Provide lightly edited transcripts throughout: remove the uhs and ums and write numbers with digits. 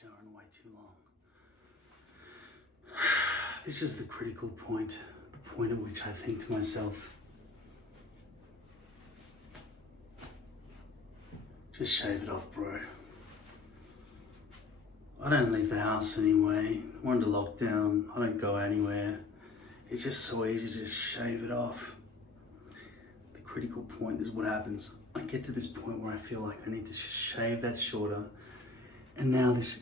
showering way too long. This is the critical point, the point at which I think to myself, just shave it off, bro. I don't leave the house anyway. We're under lockdown. I don't go anywhere. It's just so easy to just shave it off. The critical point is what happens. I get to this point where I feel like I need to just shave that shorter. And now this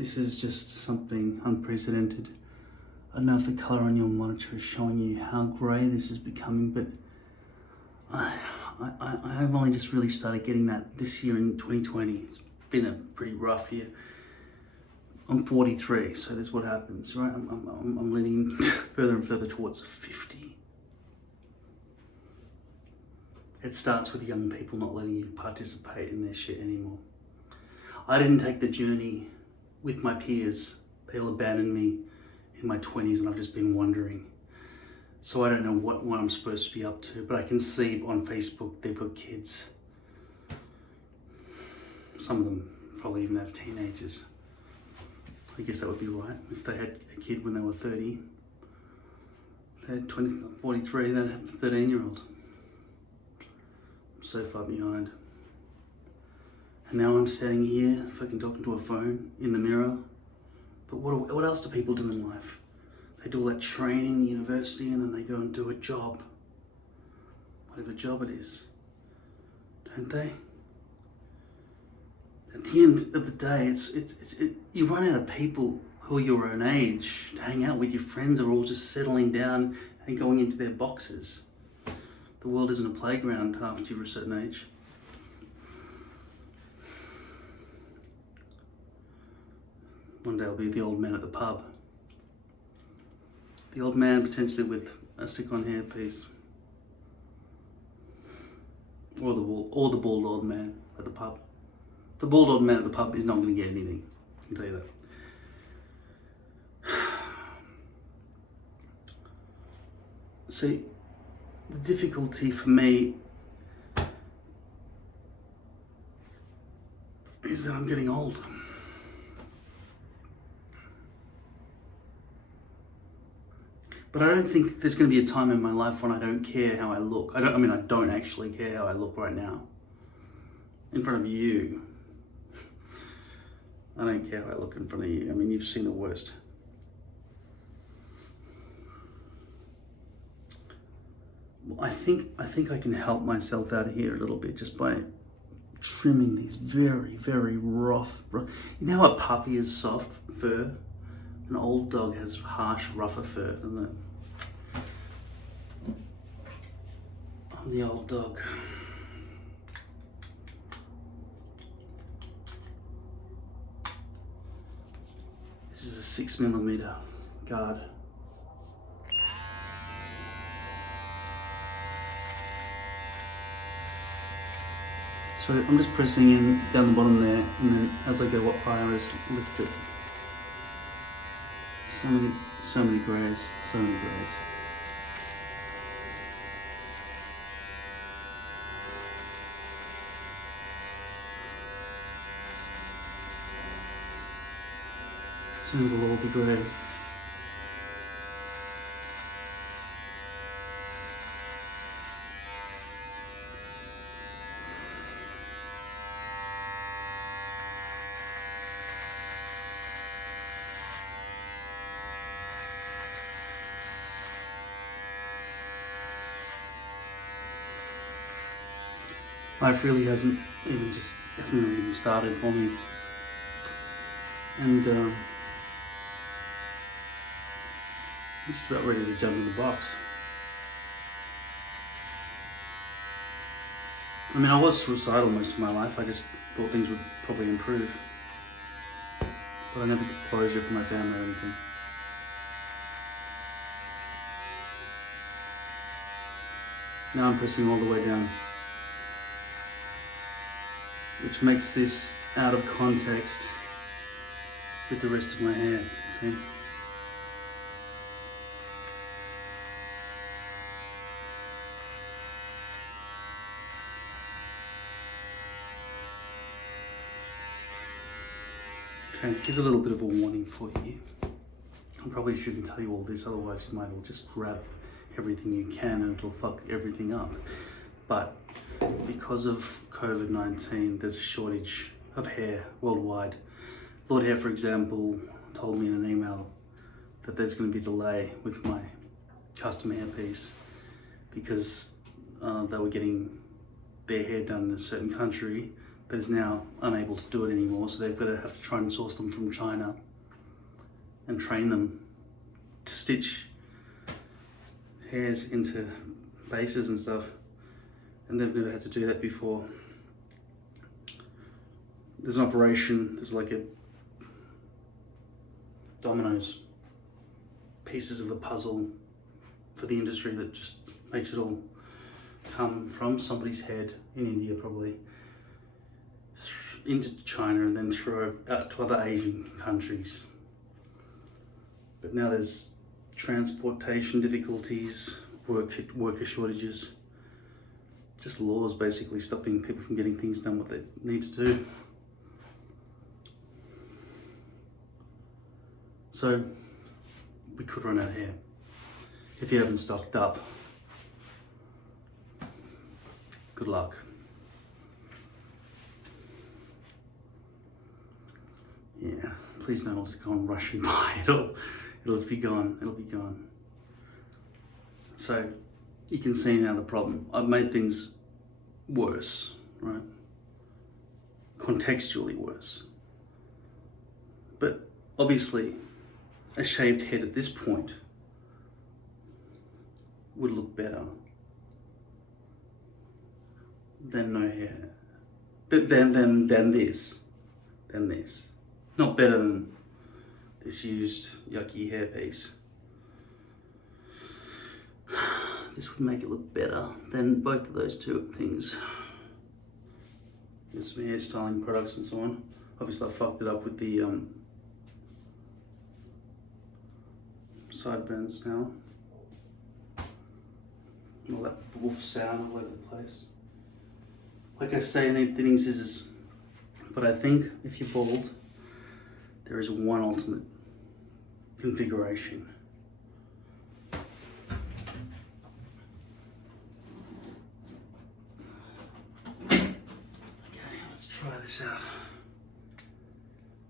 is just something unprecedented. I don't know if the color on your monitor is showing you how gray this is becoming, but I've only just really started getting that this year in 2020. It's been a pretty rough year. I'm 43, so that's what happens, right? I'm leaning further and further towards 50. It starts with young people not letting you participate in their shit anymore. I didn't take the journey with my peers. They all abandoned me in my 20s, and I've just been wondering. So I don't know what I'm supposed to be up to, but I can see on Facebook they've got kids. Some of them probably even have teenagers. I guess that would be right. If they had a kid when they were 30, if they had 43, they'd have a 13-year-old. I'm so far behind. And now I'm standing here, fucking talking to a phone in the mirror. But what else do people do in life? They do all that training in the university, and then they go and do a job. Whatever job it is. Don't they? At the end of the day, you run out of people who are your own age to hang out with. Your friends are all just settling down and going into their boxes. The world isn't a playground after you're a certain age. One day I'll be the old man at the pub. The old man potentially with a stick-on-hair piece. Or the bald old man at the pub. The bald old man at the pub is not going to get anything, I can tell you that. See, the difficulty for me is that I'm getting old. But I don't think there's going to be a time in my life when I don't care how I look. I don't actually care how I look right now. In front of you. I don't care how I look in front of you. I mean, you've seen the worst. I think I can help myself out of here a little bit just by trimming these very, very rough. You know how a puppy is soft fur? An old dog has harsh, rougher fur, doesn't it? I'm the old dog. This is a 6mm guard. So I'm just pressing in down the bottom there, and then as I go up higher, I just lift it. So many greys, so many greys. Soon it'll all be grey. Life really hasn't even started for me. And I'm just about ready to jump in the box. I mean, I was suicidal most of my life. I just thought things would probably improve. But I never got closure for my family or anything. Now I'm pressing all the way down, which makes this out of context with the rest of my hair, see? Okay, here's a little bit of a warning for you. I probably shouldn't tell you all this, otherwise you might all just grab everything you can and it'll fuck everything up. But because of COVID-19, there's a shortage of hair worldwide. Lord Hair, for example, told me in an email that there's going to be a delay with my custom hairpiece because they were getting their hair done in a certain country that is now unable to do it anymore, so they've got to have to try and source them from China and train them to stitch hairs into bases and stuff, and they've never had to do that before. There's an operation, there's like a dominoes, pieces of the puzzle for the industry that just makes it all come from somebody's head in India probably into China and then through out to other Asian countries. But now there's transportation difficulties, worker shortages, just laws basically stopping people from getting things done what they need to do. So we could run out of hair if you haven't stocked up. Good luck. Yeah, please don't all just go on rushing by. It'll just be gone. It'll be gone. So you can see now the problem. I've made things worse, right? Contextually worse. But obviously, a shaved head at this point would look better than no hair. Than this. Not better than this used yucky hairpiece. This would make it look better than both of those two things. There's some hairstyling products and so on. Obviously I fucked it up with the sideburns now. All that wolf sound all over the place. Like I say, I need thinning scissors. But I think if you're bald, there is one ultimate configuration. Okay, let's try this out.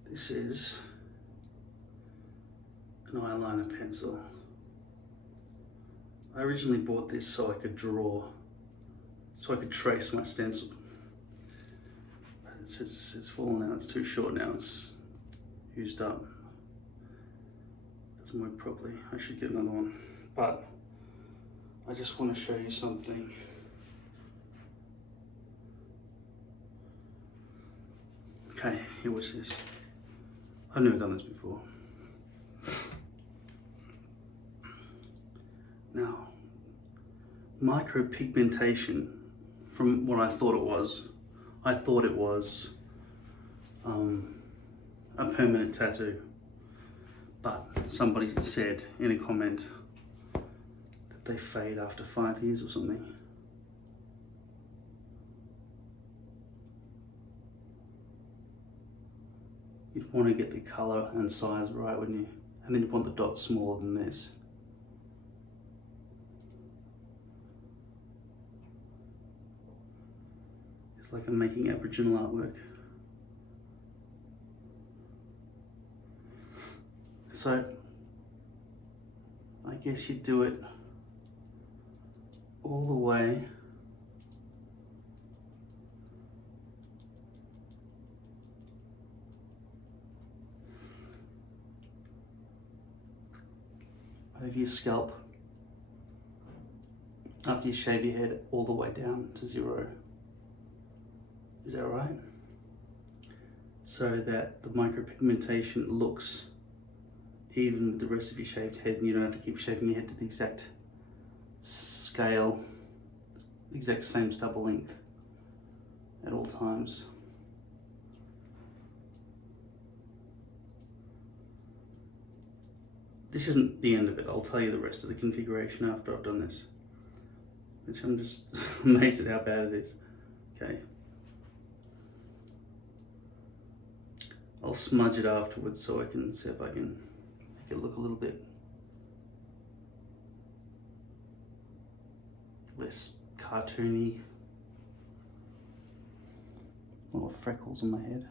This is an eyeliner pencil. I originally bought this so I could draw, so I could trace my stencil. But it's fallen out, it's too short now, it's used up. Doesn't work properly. I should get another one. But I just want to show you something. Okay, here was this. I've never done this before. Now, micropigmentation, from what I thought it was a permanent tattoo. But somebody said in a comment that they fade after 5 years or something. You'd want to get the color and size right, wouldn't you? And then you'd want the dots smaller than this. It's like I'm making Aboriginal artwork. So, I guess you do it all the way over your scalp after you shave your head all the way down to 0. Is that right? So that the micropigmentation looks even with the rest of your shaved head, and you don't have to keep shaving your head to the exact scale, exact same stubble length at all times. This isn't the end of it. I'll tell you the rest of the configuration after I've done this, which I'm just amazed at how bad it is. Okay. I'll smudge it afterwards so I can see if I can make it look a little bit less cartoony. A lot of freckles on my head.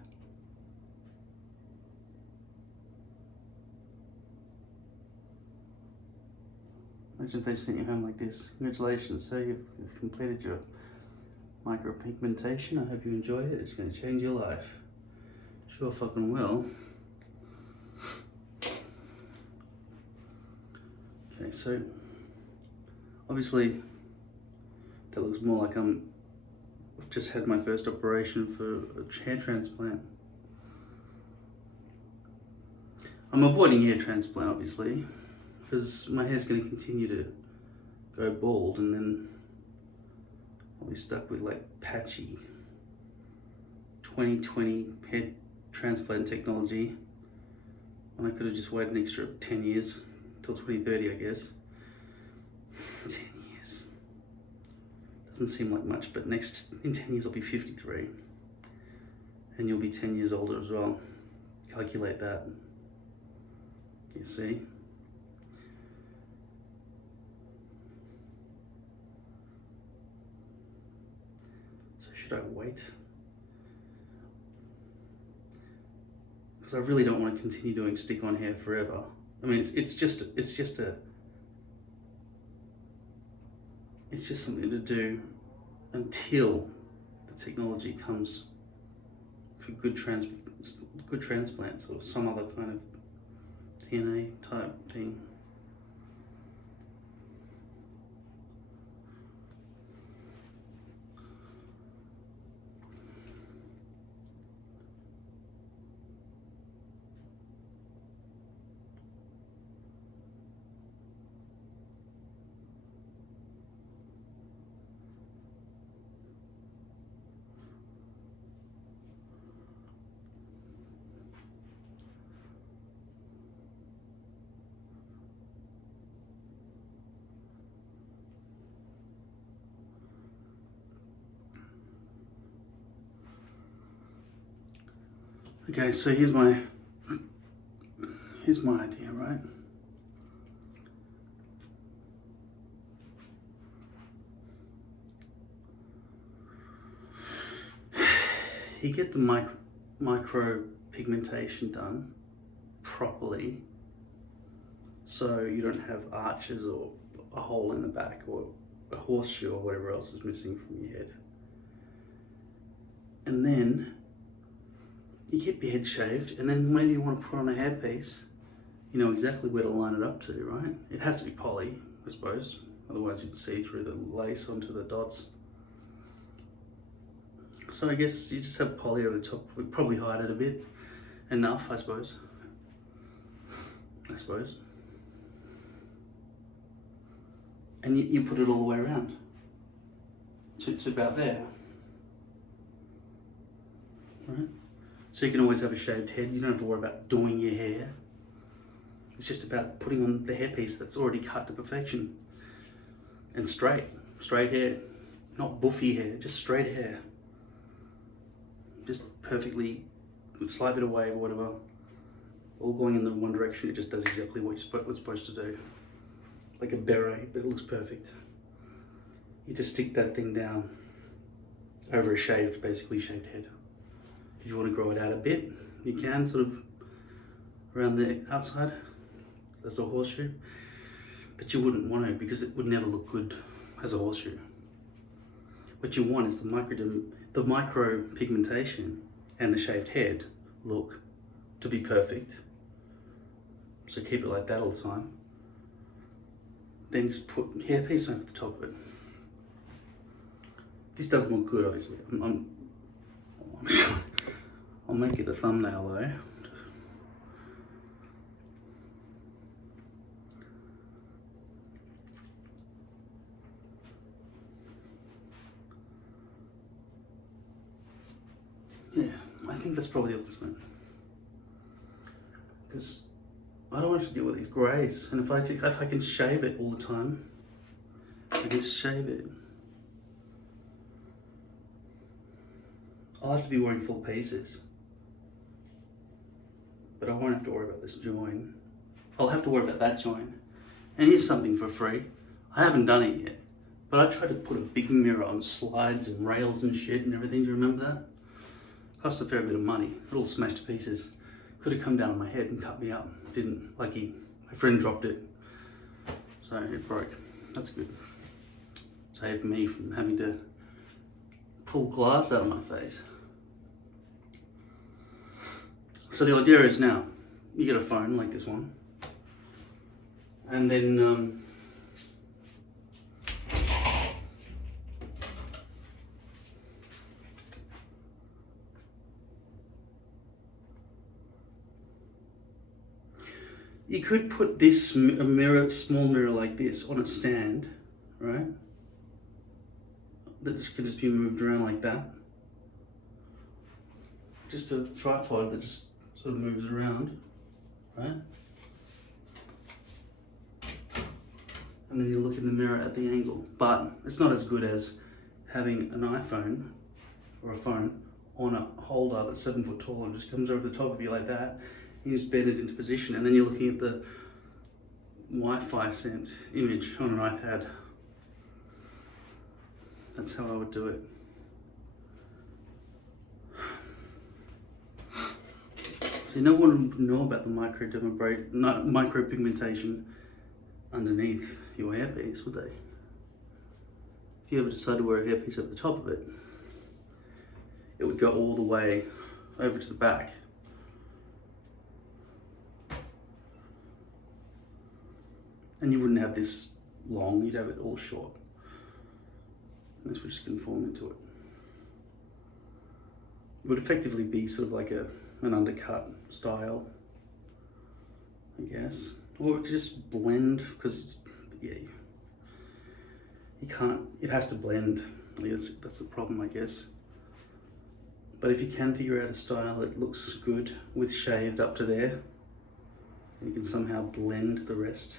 Imagine if they sent you home like this. Congratulations, sir, you've completed your micropigmentation. I hope you enjoy it. It's going to change your life. Sure fucking will. Okay, so obviously that looks more like I've just had my first operation for a hair transplant. I'm avoiding hair transplant, obviously, because my hair's going to continue to go bald, and then I'll be stuck with like patchy 2020 hair transplant technology, and I could have just waited an extra 10 years till 2030, I guess. 10 years doesn't seem like much, but in 10 years I'll be 53, and you'll be 10 years older as well. Calculate that. You see? Should I wait? Because I really don't want to continue doing stick-on hair forever. I mean, it's just something to do until the technology comes for good transplants or some other kind of DNA type thing. Okay, so here's my idea, right? You get the micropigmentation done properly, so you don't have arches or a hole in the back or a horseshoe or whatever else is missing from your head. And then you keep your head shaved, and then whenever you want to put on a hairpiece, you know exactly where to line it up to, right? It has to be poly, I suppose, otherwise you'd see through the lace onto the dots. So I guess you just have poly over the top. We'd probably hide it a bit, enough, I suppose. And you put it all the way around. It's about there, right? So you can always have a shaved head. You don't have to worry about doing your hair. It's just about putting on the hairpiece that's already cut to perfection. And straight hair, not buffy hair, just straight hair. Just perfectly, with a slight bit of wave or whatever, all going in the one direction. It just does exactly what it's supposed to do. Like a beret, but it looks perfect. You just stick that thing down over a basically shaved head. If you want to grow it out a bit, you can, sort of around the outside. That's a horseshoe. But you wouldn't want to, because it would never look good as a horseshoe. What you want is the micropigmentation and the shaved head look to be perfect. So keep it like that all the time. Then just put hairpiece over the top of it. This doesn't look good, obviously. I'll make it a thumbnail though. Yeah, I think that's probably the ultimate. Because I don't want to deal with these greys, and if I can shave it all the time, I can just shave it. I'll have to be wearing full pieces. but I won't have to worry about this join. I'll have to worry about that join. And here's something for free. I haven't done it yet, but I tried to put a big mirror on slides and rails and shit and everything. Do you remember that? Cost a fair bit of money. It all smashed to pieces. Could have come down on my head and cut me up. Didn't. Lucky. My friend dropped it. So it broke. That's good. Saved me from having to pull glass out of my face. So the idea is now, you get a phone like this one, and then you could put this small mirror like this on a stand, right? That could just be moved around like that. Just a tripod that just sort of moves around, right? And then you look in the mirror at the angle. But it's not as good as having an iPhone or a phone on a holder that's 7 foot tall and just comes over the top of you like that. You just bend it into position, and then you're looking at the Wi-Fi sent image on an iPad. That's how I would do it. So no one would know about the micropigmentation underneath your hairpiece, would they? If you ever decide to wear a hairpiece at the top of it, it would go all the way over to the back. And you wouldn't have this long, you'd have it all short. And this would just conform into it. It would effectively be sort of like an undercut style, I guess. Or it could just blend, because yeah, you can't, it has to blend. That's the problem, I guess. But if you can figure out a style that looks good with shaved up to there, and you can somehow blend the rest,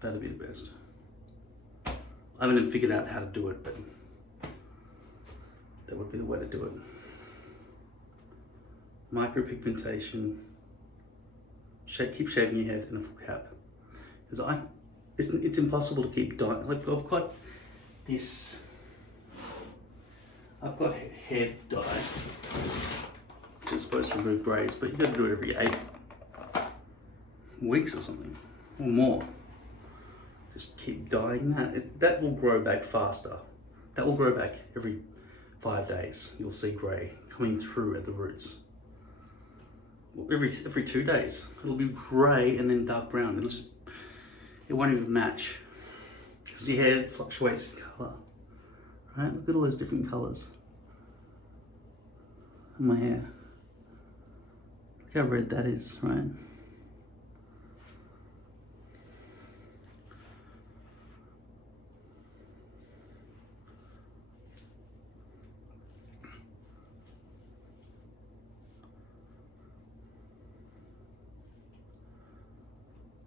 that'd be the best. I haven't figured out how to do it, but that would be the way to do it. Micropigmentation. Keep shaving your head in a full cap. Because it's impossible to keep dyeing. Like I've got this. I've got hair dye, which is supposed to remove greys, but you got to do it every 8 weeks or something, or more. Just keep dyeing that. That will grow back faster. That will grow back every 5 days. You'll see grey coming through at the roots. Every 2 days, it'll be grey and then dark brown. It won't even match because your hair fluctuates in colour. Right? Look at all those different colours in my hair. Look how red that is, right?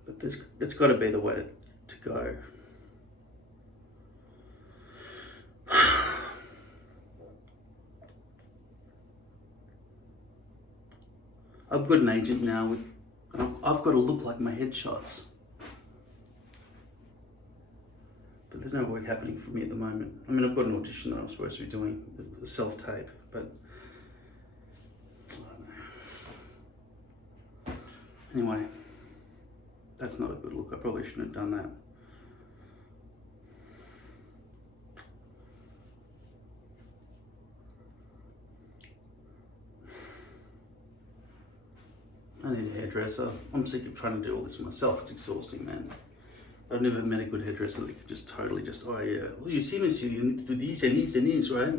But that's got to be the way to go. I've got an agent now with, I've got to look like my headshots. But there's no work happening for me at the moment. I mean, I've got an audition that I'm supposed to be doing, a self-tape, but I don't know. Anyway, that's not a good look. I probably shouldn't have done that. I need a hairdresser. I'm sick of trying to do all this myself. It's exhausting, man. I've never met a good hairdresser that could just totally just, oh yeah, well you see me, so you need to do this and this and this, right?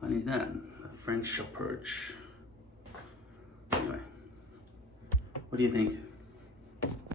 I need that. A French approach. Anyway, what do you think?